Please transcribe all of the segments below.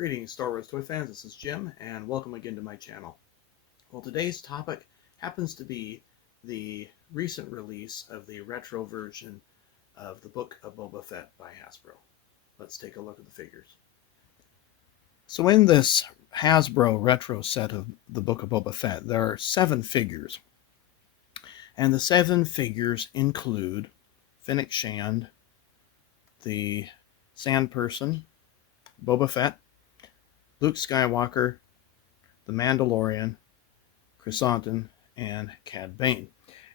Greetings, Star Wars toy fans. This is Jim, and welcome again to my channel. Well, today's topic happens to be the recent release of the retro version of the Book of Boba Fett by Hasbro. Let's take a look at the figures. So in this Hasbro retro set of the Book of Boba Fett, there are 7 figures. And the 7 figures include Fennec Shand, the Sand Person, Boba Fett, Luke Skywalker, the Mandalorian, Chrysanthemum, and Cad Bane.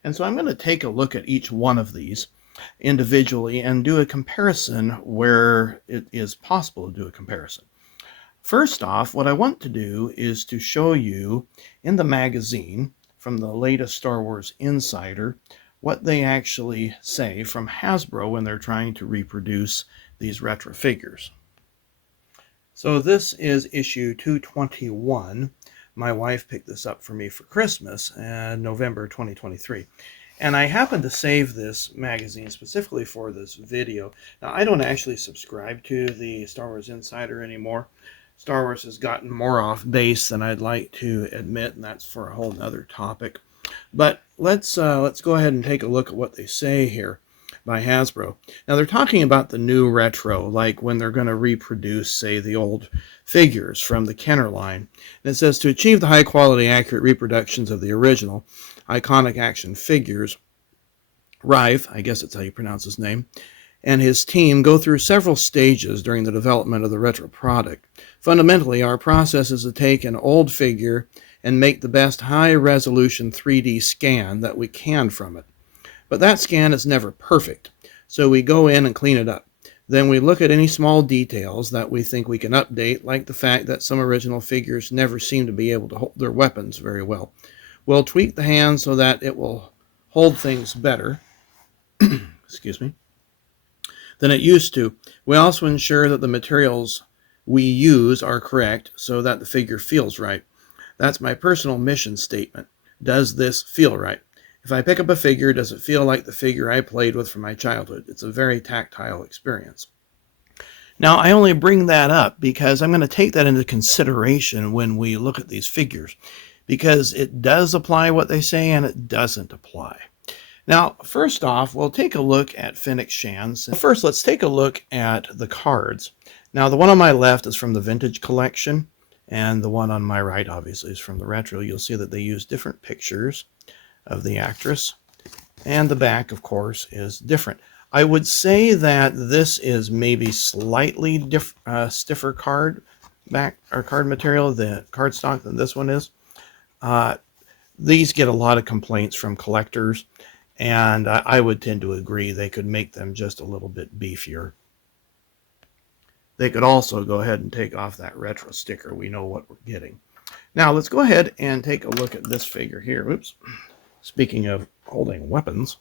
And so I'm going to take a look at each one of these individually and do a comparison where it is possible to do a comparison. First off, what I want to do is to show you in the magazine from the latest Star Wars Insider what they actually say from Hasbro when they're trying to reproduce these retro figures. So this is issue 221. My wife picked this up for me for Christmas in November 2023. And I happened to save this magazine specifically for this video. Now, I don't actually subscribe to the Star Wars Insider anymore. Star Wars has gotten more off base than I'd like to admit, and that's for a whole nother topic. But let's go ahead and take a look at what they say here by Hasbro. Now they're talking about the new retro, like when they're going to reproduce, say, the old figures from the Kenner line. And it says, to achieve the high quality, accurate reproductions of the original iconic action figures, Rive, I guess that's how you pronounce his name, and his team go through several stages during the development of the retro product. Fundamentally, our process is to take an old figure and make the best high-resolution 3D scan that we can from it. But that scan is never perfect, so we go in and clean it up. Then we look at any small details that we think we can update, like the fact that some original figures never seem to be able to hold their weapons very well. We'll tweak the hand so that it will hold things better excuse me, than it used to. We also ensure that the materials we use are correct so that the figure feels right. That's my personal mission statement. Does this feel right? If I pick up a figure, does it feel like the figure I played with from my childhood? It's a very tactile experience. Now, I only bring that up because I'm going to take that into consideration when we look at these figures, because it does apply what they say and it doesn't apply. Now, first off, we'll take a look at Fennec Shand's. First, let's take a look at the cards. Now, the one on my left is from the Vintage collection, and the one on my right, obviously, is from the retro. You'll see that they use different pictures of the actress, and the back, of course, is different. I would say that this is maybe slightly stiffer card material, the cardstock, than this one is. These get a lot of complaints from collectors, and I would tend to agree they could make them just a little bit beefier. They could also go ahead and take off that retro sticker. We know what we're getting. Now, let's go ahead and take a look at this figure here. Oops. Speaking of holding weapons.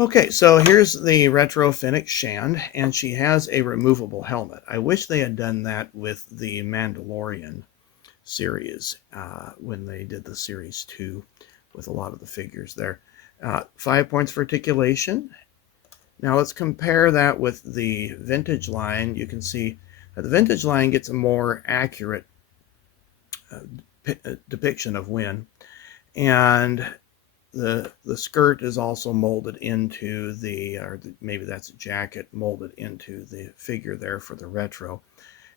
Okay, so here's the retro Fennec Shand, and she has a removable helmet. I wish they had done that with the Mandalorian series when they did the series 2 with a lot of the figures there. 5 points for articulation. Now let's compare that with the Vintage line. You can see that the Vintage line gets a more accurate depiction of Wynn. And the skirt is also molded into maybe that's a jacket molded into the figure there for the retro.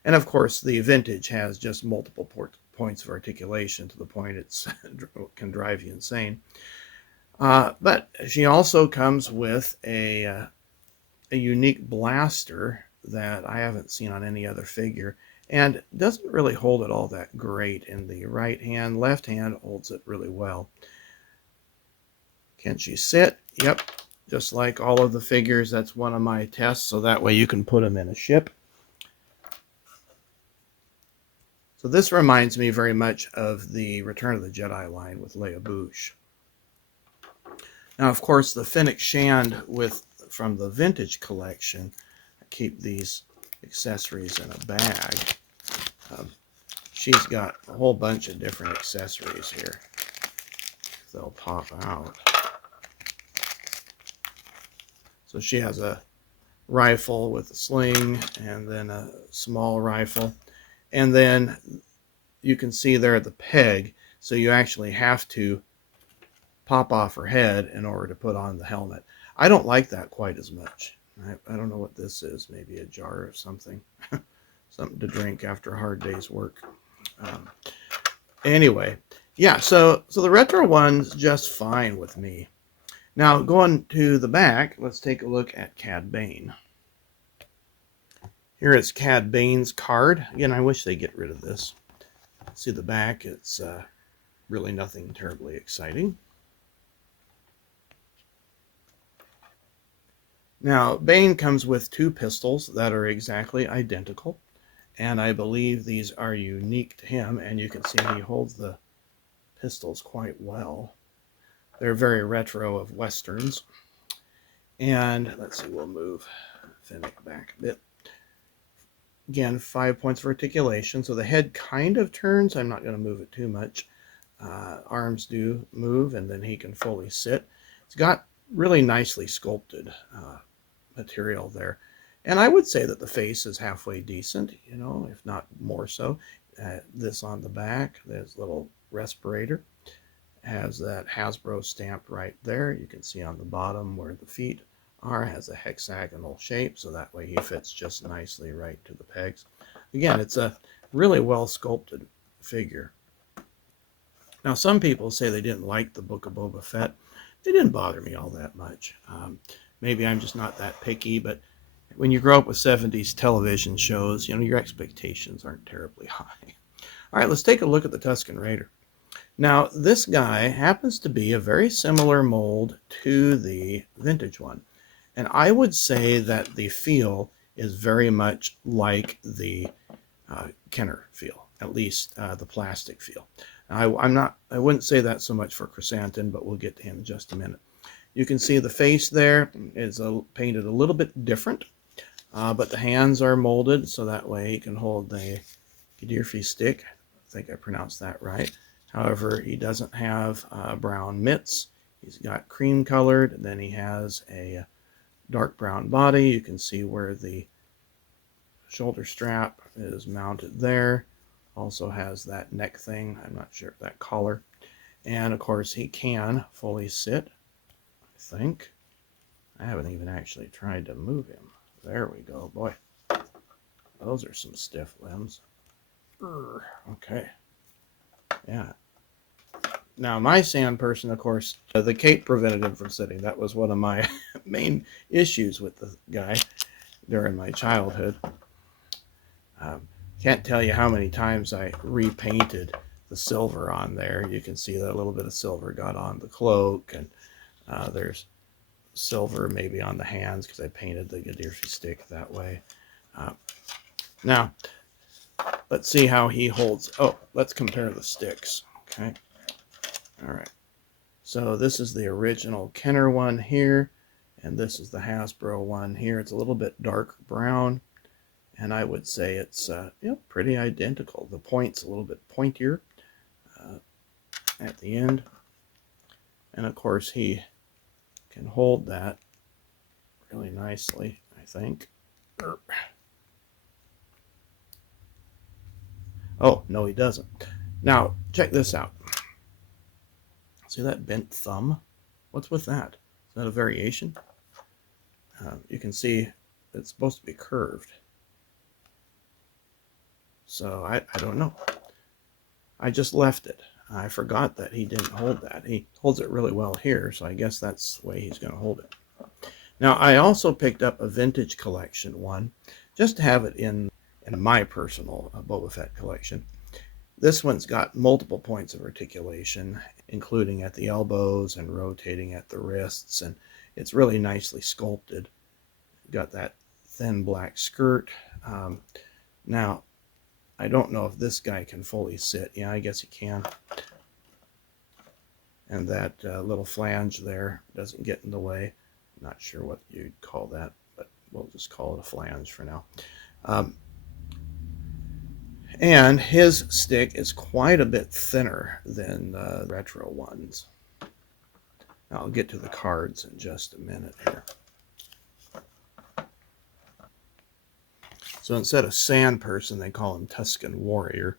And of course, the Vintage has just multiple points of articulation to the point it can drive you insane. But she also comes with a unique blaster that I haven't seen on any other figure, and doesn't really hold it all that great in the right hand. Left hand holds it really well. Can she sit? Yep, just like all of the figures. That's one of my tests, so that way you can put them in a ship. So this reminds me very much of the Return of the Jedi line with Leia Bouche. Now, of course, the Fennec Shand from the Vintage collection, I keep these accessories in a bag. She's got a whole bunch of different accessories here. They'll pop out. So she has a rifle with a sling, and then a small rifle. And then you can see there the peg, so you actually have to pop off her head in order to put on the helmet. I don't like that quite as much. I don't know what this is, maybe a jar of something, something to drink after a hard day's work. Anyway, yeah, so the retro one's just fine with me. Now, going to the back, let's take a look at Cad Bane. Here is Cad Bane's card. Again, I wish they get rid of this. See the back, it's really nothing terribly exciting. Now, Bane comes with 2 pistols that are exactly identical, and I believe these are unique to him, and you can see he holds the pistols quite well. They're very retro of Westerns. And let's see, we'll move Fennec back a bit. Again, 5 points of articulation, so the head kind of turns. I'm not going to move it too much. Arms do move, and then he can fully sit. It's got really nicely sculpted material there. And I would say that the face is halfway decent, you know, if not more so. This on the back, there's a little respirator. Has that Hasbro stamp right there. You can see on the bottom where the feet are, has a hexagonal shape, so that way he fits just nicely right to the pegs. Again, it's a really well sculpted figure. Now, some people say they didn't like the Book of Boba Fett. They didn't bother me all that much. Maybe I'm just not that picky, but when you grow up with 70s television shows, you know, your expectations aren't terribly high. All right, let's take a look at the Tusken Raider. Now, this guy happens to be a very similar mold to the vintage one. And I would say that the feel is very much like the Kenner feel, at least the plastic feel. I wouldn't say that so much for Chrysanthemum, but we'll get to him in just a minute. You can see the face there is painted a little bit different, but the hands are molded, so that way he can hold the Gaddafi stick. I think I pronounced that right. However, he doesn't have brown mitts. He's got cream colored, and then he has a dark brown body. You can see where the shoulder strap is mounted there. Also has that neck thing. I'm not sure, that collar. And of course, he can fully sit, I think. I haven't even actually tried to move him. There we go. Boy, those are some stiff limbs. Okay. Yeah. Now, my sand person, of course, the cape prevented him from sitting. That was one of my main issues with the guy during my childhood. Can't tell you how many times I repainted the silver on there. You can see that a little bit of silver got on the cloak, and there's silver maybe on the hands because I painted the Gaddafi stick that way. Now, let's see how he holds. Oh, let's compare the sticks. Okay. All right. So this is the original Kenner one here, and this is the Hasbro one here. It's a little bit dark brown, and I would say it's pretty identical. The point's a little bit pointier at the end, and of course he can hold that really nicely, I think. Oh, no, he doesn't. Now, check this out. See that bent thumb? What's with that? Is that a variation? You can see it's supposed to be curved. So I don't know. I just left it. I forgot that he didn't hold that. He holds it really well here, so I guess that's the way he's going to hold it. Now, I also picked up a vintage collection one, just to have it in my personal Boba Fett collection. This one's got multiple points of articulation, including at the elbows and rotating at the wrists, and it's really nicely sculpted. Got that thin black skirt. Now, I don't know if this guy can fully sit. Yeah, I guess he can. And that little flange there doesn't get in the way. I'm not sure what you'd call that, but we'll just call it a flange for now. And his stick is quite a bit thinner than the retro ones. Now, I'll get to the cards in just a minute here. So instead of Sand Person, they call him Tuscan Warrior,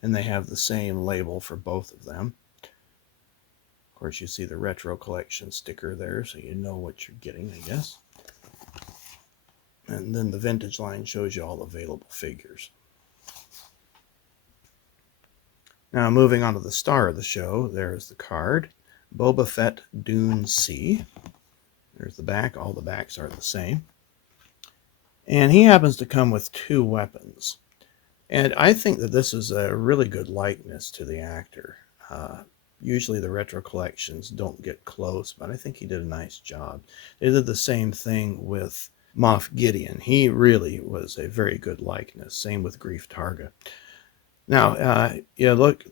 and they have the same label for both of them. Of course, you see the Retro Collection sticker there, so you know what you're getting, I guess. And then the Vintage line shows you all available figures. Now, moving on to the star of the show, there's the card, Boba Fett Dune C. There's the back. All the backs are the same. And he happens to come with 2 weapons. And I think that this is a really good likeness to the actor. Usually the retro collections don't get close, but I think he did a nice job. They did the same thing with Moff Gideon. He really was a very good likeness. Same with Grief Targa. Now, look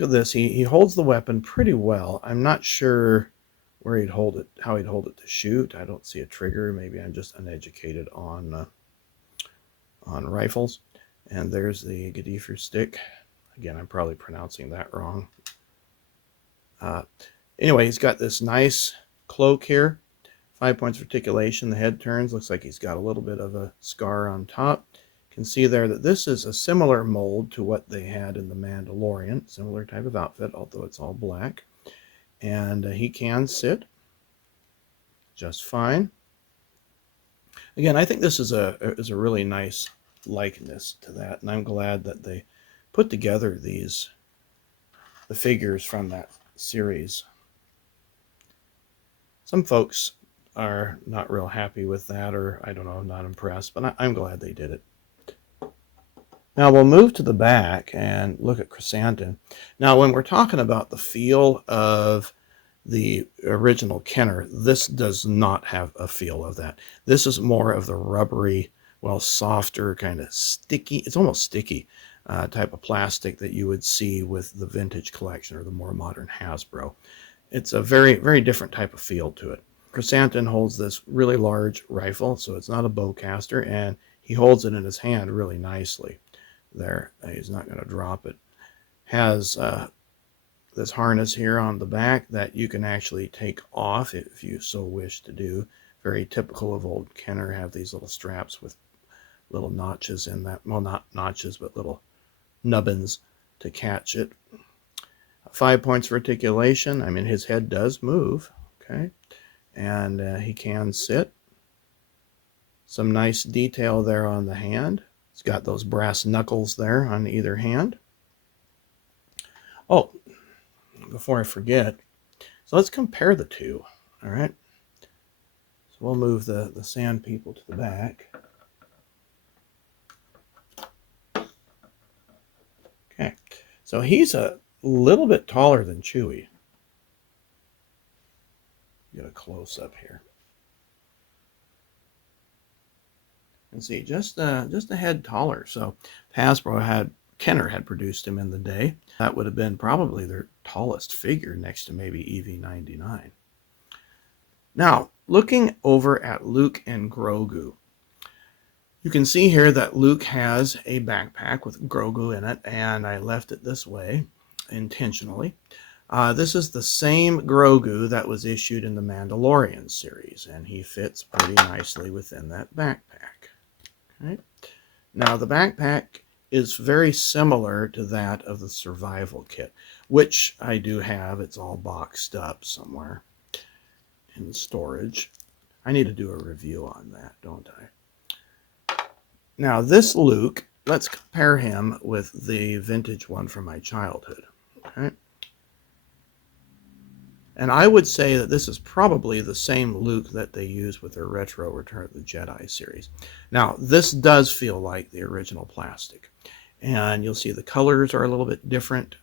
at this. He holds the weapon pretty well. I'm not sure where he'd hold it, how he'd hold it to shoot. I don't see a trigger. Maybe I'm just uneducated on rifles. And there's the Gaddafi stick. Again, I'm probably pronouncing that wrong. Anyway, he's got this nice cloak here. 5 points of articulation. The head turns. Looks like he's got a little bit of a scar on top. You can see there that this is a similar mold to what they had in The Mandalorian. Similar type of outfit, although it's all black. And he can sit just fine. Again, I think this is a really nice likeness to that, and I'm glad that they put together the figures from that series. Some folks are not real happy with that, or I don't know, not impressed, but I'm glad they did it. Now we'll move to the back and look at Chrysanthemum. Now when we're talking about the feel of the original Kenner, this does not have a feel of that. This is more of the rubbery, well, softer, kind of sticky, it's almost sticky type of plastic that you would see with the Vintage collection or the more modern Hasbro. It's a very, very different type of feel to it. Chrysanthemum holds this really large rifle, so it's not a bowcaster, and he holds it in his hand really nicely. There, he's not going to drop it. Has this harness here on the back that you can actually take off if you so wish to do. Very typical of old Kenner, have these little straps with little notches in that. Well, not notches, but little nubbins to catch it. 5 points for articulation. I mean, his head does move, okay? And he can sit. Some nice detail there on the hand. It's got those brass knuckles there on either hand. Oh, before I forget, so let's compare the two, all right? So we'll move the Sand People to the back. Okay, so he's a little bit taller than Chewie. Get a close-up here. And see, just a head taller. So Kenner had produced him in the day. That would have been probably their tallest figure next to maybe EV-99. Now, looking over at Luke and Grogu, you can see here that Luke has a backpack with Grogu in it, and I left it this way intentionally. This is the same Grogu that was issued in the Mandalorian series, and he fits pretty nicely within that backpack. Okay. Now, the backpack is very similar to that of the survival kit, which I do have. It's all boxed up somewhere in storage. I need to do a review on that, don't I? Now, this Luke, let's compare him with the vintage one from my childhood. Okay. And I would say that this is probably the same Luke that they use with their retro Return of the Jedi series. Now, this does feel like the original plastic. And you'll see the colors are a little bit different.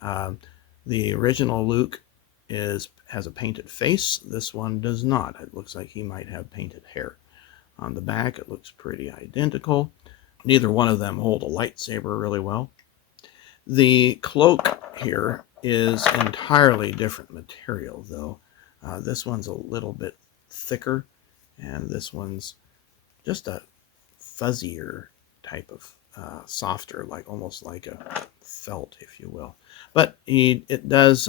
The original Luke has a painted face. This one does not. It looks like he might have painted hair. On the back, it looks pretty identical. Neither one of them hold a lightsaber really well. The cloak here is entirely different material, though. This one's a little bit thicker, and this one's just a fuzzier type of softer, like almost like a felt, if you will. But it does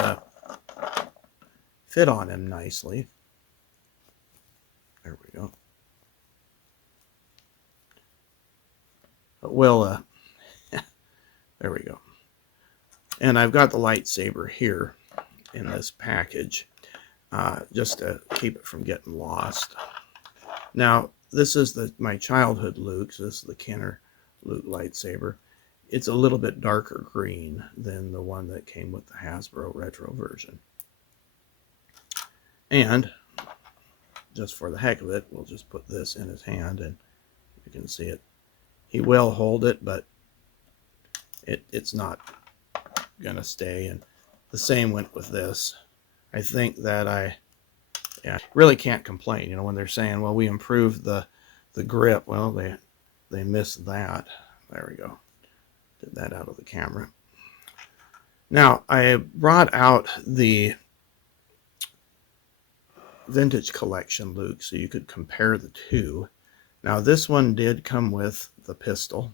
fit on him nicely. There we go. We'll, there we go. And I've got the lightsaber here in this package, just to keep it from getting lost. Now, this is my childhood Luke. So this is the Kenner Luke lightsaber. It's a little bit darker green than the one that came with the Hasbro retro version. And just for the heck of it, we'll just put this in his hand, and you can see it. He will hold it, but it's not gonna stay. And the same went with this. I think that really can't complain. You know, when they're saying, well, we improved the grip, well, they missed that. There we go. Did that out of the camera. Now, I brought out the vintage collection Luke so you could compare the two. Now, this one did come with the pistol,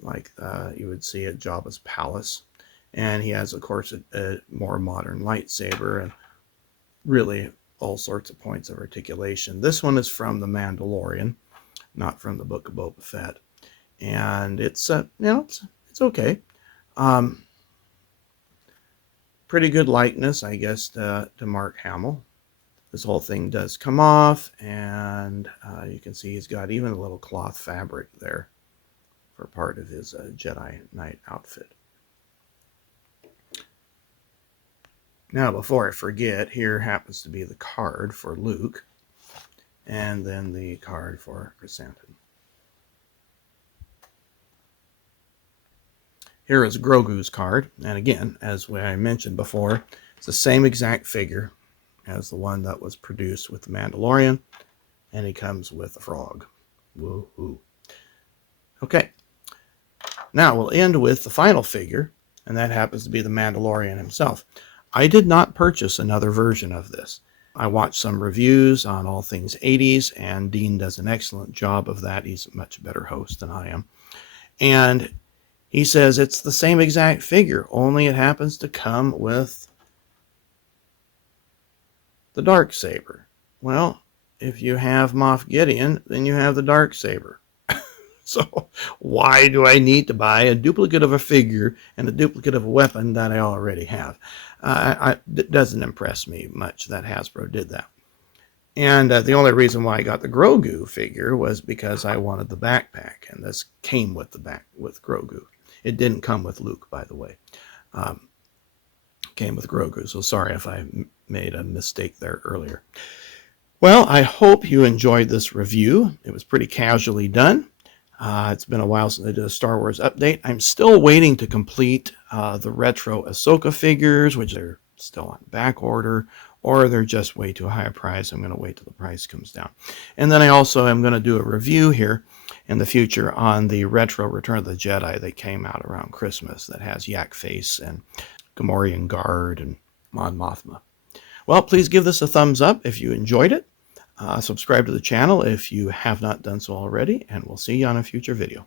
like you would see at Jabba's palace. And he has, of course, a more modern lightsaber and really all sorts of points of articulation. This one is from The Mandalorian, not from the Book of Boba Fett. And it's, you know, it's okay. Pretty good likeness, I guess, to Mark Hamill. This whole thing does come off, and you can see he's got even a little cloth fabric there for part of his Jedi Knight outfit. Now, before I forget, here happens to be the card for Luke, and then the card for Chrysanthemum. Here is Grogu's card, and again, as I mentioned before, it's the same exact figure as the one that was produced with the Mandalorian, and he comes with a frog. Woohoo! Okay, now we'll end with the final figure, and that happens to be the Mandalorian himself. I did not purchase another version of this. I watched some reviews on all things 80s, and Dean does an excellent job of that. He's a much better host than I am. And he says it's the same exact figure, only it happens to come with the Darksaber. Well, if you have Moff Gideon, then you have the Darksaber. So why do I need to buy a duplicate of a figure and a duplicate of a weapon that I already have? It doesn't impress me much that Hasbro did that. And the only reason why I got the Grogu figure was because I wanted the backpack, and this came with with Grogu. It didn't come with Luke, by the way. Came with Grogu, so sorry if I made a mistake there earlier. Well, I hope you enjoyed this review. It was pretty casually done. It's been a while since I did a Star Wars update. I'm still waiting to complete the retro Ahsoka figures, which are still on back order, or they're just way too high a price. I'm going to wait till the price comes down. And then I also am going to do a review here in the future on the retro Return of the Jedi that came out around Christmas that has Yak Face and Gamorrean Guard and Mon Mothma. Well, please give this a thumbs up if you enjoyed it. Subscribe to the channel if you have not done so already, and we'll see you on a future video.